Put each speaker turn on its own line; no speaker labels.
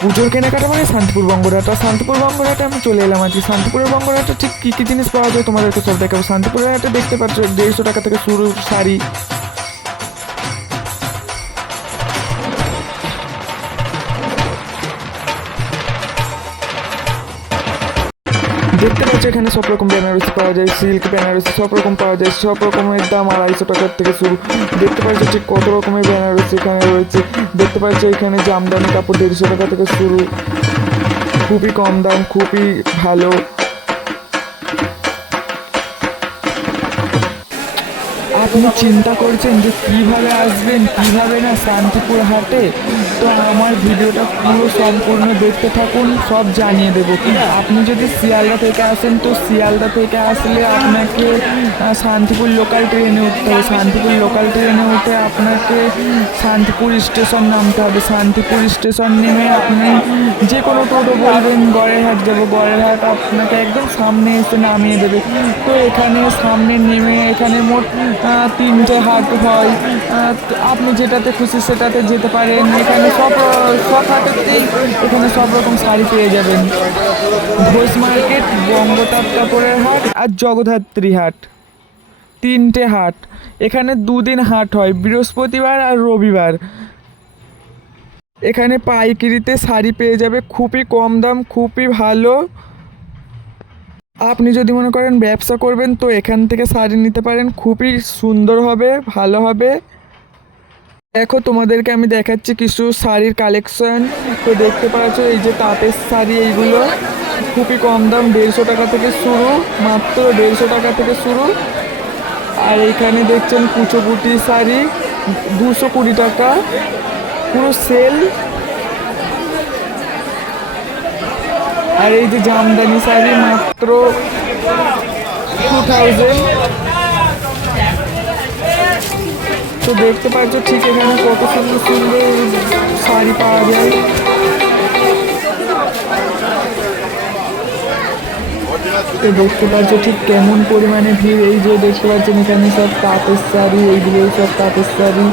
পুজোর কেনাকাটা মানে শান্তিপুর বঙ্গরাটা। শান্তিপুর বঙ্গরাটা আমি চলে এলাম আজকে। শান্তিপুরের বঙ্গরাটা ঠিক কী কী জিনিস পাওয়া যায় তোমাদেরকে সব দেখাবো। শান্তিপুরের একটা দেখতে পাচ্ছ, দেড়শো টাকা থেকে শুরু শাড়ি। এখানে সব রকম বেনারসি পাওয়া যায় সিল্ক বেনারসি, সব রকম পাওয়া যায়, সব রকমের দাম আড়াইশো টাকার থেকে শুরু। দেখতে পাচ্ছি ঠিক কত রকমের বেনারসি এখানে রয়েছে। দেখতে পাচ্ছি এখানে জামদানি কাপড় দেড়শো টাকা থেকে শুরু। খুবই কম দাম, খুবই ভালো। আপনি চিন্তা করছেন যে কীভাবে আসবেন, কীভাবে না শান্তিপুর হাটে? তো আমার ভিডিওটা পুরো সম্পূর্ণ দেখতে থাকুন, সব জানিয়ে দেবো কিন্তু আপনি যদি শিয়ালদা থেকে আসেন, তো শিয়ালদা থেকে আসলে আপনাকে শান্তিপুর লোকাল ট্রেনে উঠতে হবে। শান্তিপুর লোকাল ট্রেনে উঠে আপনাকে শান্তিপুর স্টেশন নামতে হবে। শান্তিপুর স্টেশন নেমে আপনি যে কোনো টোটো বলবেন গড়েরহাট যাব গড়েরহাট আপনাকে একদম সামনে এসে নামিয়ে দেবে। তো এখানে সামনে নেমে এখানে মোট তিনটে হাট হয়। আপনি যেটাতে খুশি সেটাতে যেতে পারেন। এখানে সব সব হাটেতেই এখানে সব রকম শাড়ি পেয়ে যাবেন। ঘোষ মার্কেট বঙ্গতাপ কাপড়ের হাট আর জগদ্ধাত্রী হাট। তিনটে হাট। এখানে দুদিন হাট হয়, বৃহস্পতিবার আর রবিবার। এখানে পাইকিরিতে শাড়ি পেয়ে যাবে, খুবই কম দাম, খুবই ভালো। আপনি যদি মনে করেন ব্যবসা করবেন, তো এখান থেকে শাড়ি নিতে পারেন, খুবই সুন্দর হবে, ভালো হবে। দেখো, তোমাদেরকে আমি দেখাচ্ছি কিছু শাড়ির কালেকশন তো দেখতে পাচ্ছ, এই যে তাঁতের শাড়ি এইগুলো। খুবই কম দাম, দেড়শো টাকা থেকে শুরু, মাত্র দেড়শো টাকা থেকে শুরু। আর এখানে দেখছেন কুচোপুটি শাড়ি, দুশো কুড়ি টাকা। পুরো সেল। আর এই যে জামদানি শাড়ি মাত্র টু থাউজেন্ড তো দেখতে পাচ্ছ ঠিক এখানে কত সুন্দর সুন্দর শাড়ি পাওয়া যায়। তো দেখতে পাচ্ছ ঠিক কেমন পরিমাণে ভিড়। এই যে দেখতে পাচ্ছেন এখানে সব তাঁতের শাড়ি এইগুলো সব তাঁতের শাড়ি।